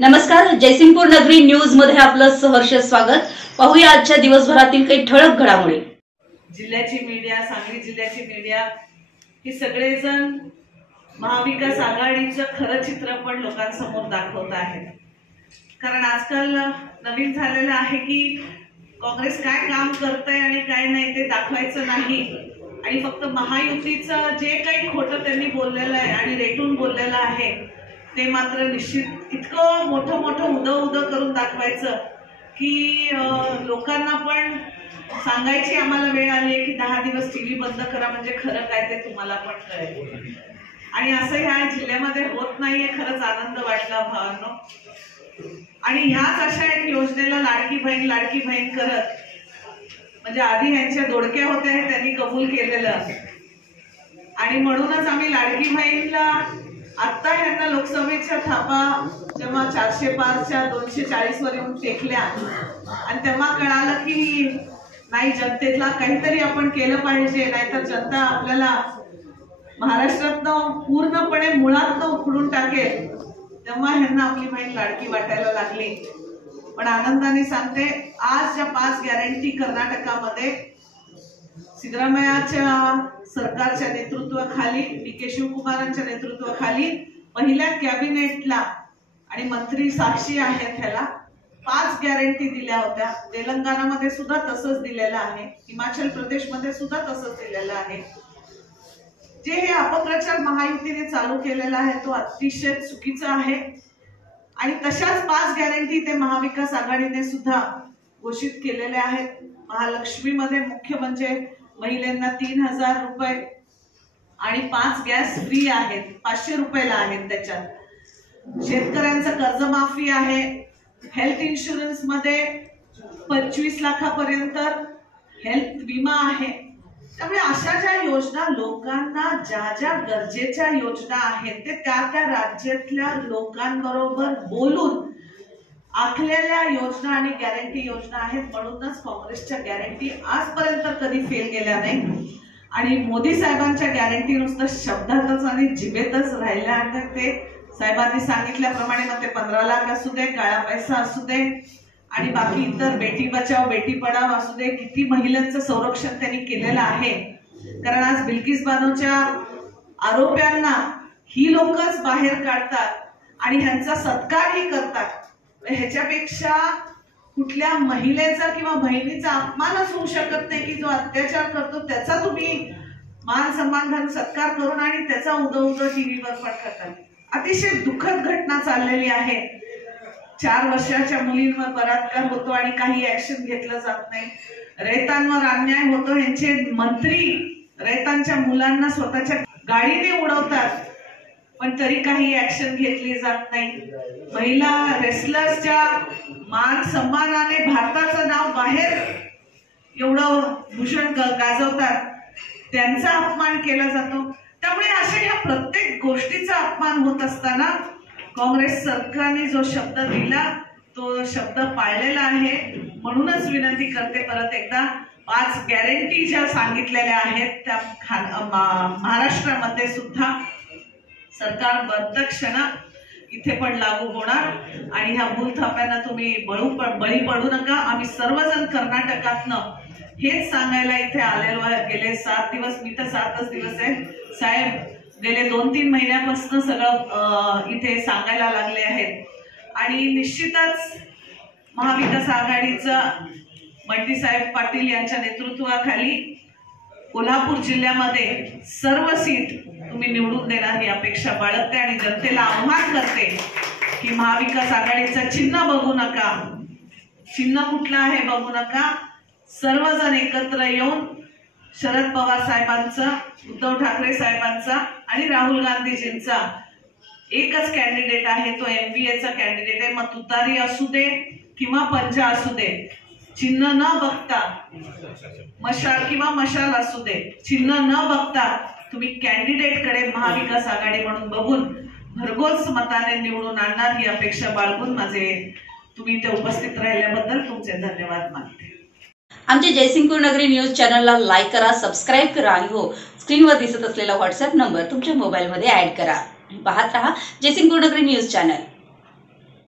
नमस्कार, जयसिंगपूर नगरी न्यूज मध्ये आपलं सहर्ष स्वागत। पाहूया आजच्या दिवसभरातील काही ठळक घडामोडी। जिल्ह्याची मीडिया, सांगली जिल्ह्याची मीडिया हे सगळेजण महाविकास आघाडीचं खरं चित्र पण लोकांसमोर दाखवत आहेत। कारण आजकाल नवीन झालेलं आहे की काँग्रेस काय काम करतंय आणि काय नाही ते दाखवायचं नाही आणि फक्त महायुतीचं जे काही खोटं त्यांनी बोललेलं आहे आणि रेटून बोललेलं आहे ते मात्र निश्चित इतकं मोठं मोठं उदं करून दाखवायचं की लोकांना पण सांगायची आम्हाला वेळ आली आहे की 10 दिवस टीव्ही बंद करा म्हणजे खरं काय ते तुम्हाला पण कळेल। आणि असं ह्या जिल्ह्यामध्ये होत नाहीये, खरंच आनंद वाटला भावांनो। आणि ह्याच अशा एक योजनेला लाडकी बहीण करत म्हणजे आधी ह्यांच्या दोडक्या होत्या हे त्यांनी कबूल केलेलं आणि म्हणूनच आम्ही लाडकी बहीणला आता ह्यांना लोकसभेच्या थापा जेव्हा 400 पारच्या 240 वर येऊन टेकल्या आणि तेव्हा कळालं की नाही, जनतेला काहीतरी आपण केलं पाहिजे, नाहीतर जनता आपल्याला महाराष्ट्रातनं पूर्णपणे मुळातनं उखडून टाकेल। तेव्हा ह्यांना आपली बहीण लाडकी वाटायला लागली। पण आनंदाने सांगते, आज ज्या 5 गॅरंटी कर्नाटकामध्ये सिद्धरामय्याच्या सरकारच्या नेतृत्वाखाली, डी.के. शिवकुमारांच्या नेतृत्वाखाली पहिल्या कॅबिनेटला आणि मंत्री साक्षी आहेत ह्याला 5 गॅरंटी दिल्या होत्या। तेलंगणामध्ये सुद्धा तसंच दिलेलं आहे, हिमाचल प्रदेशमध्ये सुद्धा तसंच दिलेलं आहे। जे हे अपप्रचार महायुतीने चालू केलेला आहे तो अतिशय चुकीचा आहे आणि तशाच 5 गॅरंटी ते महाविकास आघाडीने सुद्धा घोषित केलेल्या आहेत। महालक्ष्मीमध्ये मुख्य म्हणजे महिलांना 3000 रुपये आणि 5 गॅस फ्री आहेत, 500 रुपयाला आहेत। त्याच्यात शेतकऱ्यांचं कर्जमाफी आहे, हेल्थ इन्शुरन्स मध्ये 25 लाखापर्यंत हेल्थ विमा आहे। त्यामुळे अशा ज्या योजना लोकांना ज्या गरजेच्या योजना आहेत ते त्या राज्यातल्या लोकांबरोबर बोलून आखलेल्या योजना आणि गॅरंटी योजना आहेत। म्हणूनच काँग्रेसच्या गॅरंटी आजपर्यंत कधी फेल गेल्या नाही आणि मोदी साहेबांच्या गॅरंटी नुसतं शब्दातच आणि जिभेतच राहिल्या आहेत। ते साहेबांनी सांगितल्याप्रमाणे मग ते 15 लाख असू दे, काळा पैसा असू दे आणि बाकी इतर बेटी बचाव बेटी पढाव असू दे, किती महिलांचं संरक्षण त्यांनी केलेलं आहे। कारण आज बिल्किस बानोच्या आरोप्यांना ही लोकच बाहेर काढतात आणि ह्यांचा सत्कारही करतात। ह्याच्यापेक्षा कुठल्या महिलेचा किंवा बहिणीचा अपमानच होऊ शकत नाही की जो अत्याचार करतो त्याचा तुम्ही मान सन्मान घालून सत्कार करून आणि त्याचा उदो टीव्हीवर पण करतात। अतिशय दुःखद घटना चाललेली आहे। 4 वर्षाच्या मुलींवर बलात्कार होतो आणि काही ऍक्शन घेतलं जात नाही। रयतांवर अन्याय होतो, यांचे मंत्री रयतांच्या मुलांना स्वतःच्या गाडीने उडवतात पण तरी काही ऍक्शन घेतली जात नाही। महिला रेसलर्सच्या मान सन्मानाने भारताचं नाव बाहेर एवढं भूषण गाजवतात, त्यांचा अपमान केला जातो। त्यामुळे अशा ह्या प्रत्येक गोष्टीचा अपमान होत असताना काँग्रेस सरकारने जो शब्द दिला तो शब्द पाळलेला आहे। म्हणूनच विनंती करते परत एकदा, 5 गॅरंटी ज्या सांगितलेल्या आहेत त्या महाराष्ट्रामध्ये सुद्धा सरकार बद्धक्षण इथे पण लागू होणार आणि ह्या भूलथाप्यांना तुम्ही बळी पडू नका। आम्ही सर्वजण कर्नाटकातनं हेच सांगायला इथे आलेलो आहे। गेले 7 दिवस, मी तर 7च दिवस आहे साहेब, गेले 2-3 महिन्यापासून सगळं इथे सांगायला लागले आहेत आणि निश्चितच महाविकास आघाडीचं बंटीसाहेब पाटील यांच्या नेतृत्वाखाली कोल्हापूर जिल्ह्यामध्ये सर्व सीट तुम्ही निवडून देणार ही अपेक्षा बाळगते आणि जनतेला आव्हान करते की महाविकास आघाडीचं चिन्ह बघू नका, चिन्ह कुठलं आहे बघू नका, सर्वजण एकत्र येऊन शरद पवार साहेबांचा, उद्धव ठाकरे साहेबांचा आणि राहुल गांधीजींचा एकच कॅन्डिडेट आहे, तो MBAचा कॅन्डिडेट आहे। मग तुतारी असू दे किंवा पंजा असू दे, चिन्ह न बघता, मशाल किंवा मशाल असू दे, चिन्ह न बघता तुम्ही कॅन्डिडेट कडे महाविकास आघाडी म्हणून बघून भरघोस मताने निवडून आणणार ही अपेक्षा बाळगून तुम्ही इथे उपस्थित राहिल्याबद्दल तुमचे धन्यवाद मानते। आमच्या जयसिंगपूर नगरी न्यूज चॅनलला लाईक करा, सबस्क्राईब करा आणि हो, स्क्रीनवर दिसत असलेला व्हॉट्सअप नंबर तुमच्या मोबाईलमध्ये ऍड करा। पाहत रहा जयसिंगपूर नगरी न्यूज चॅनल।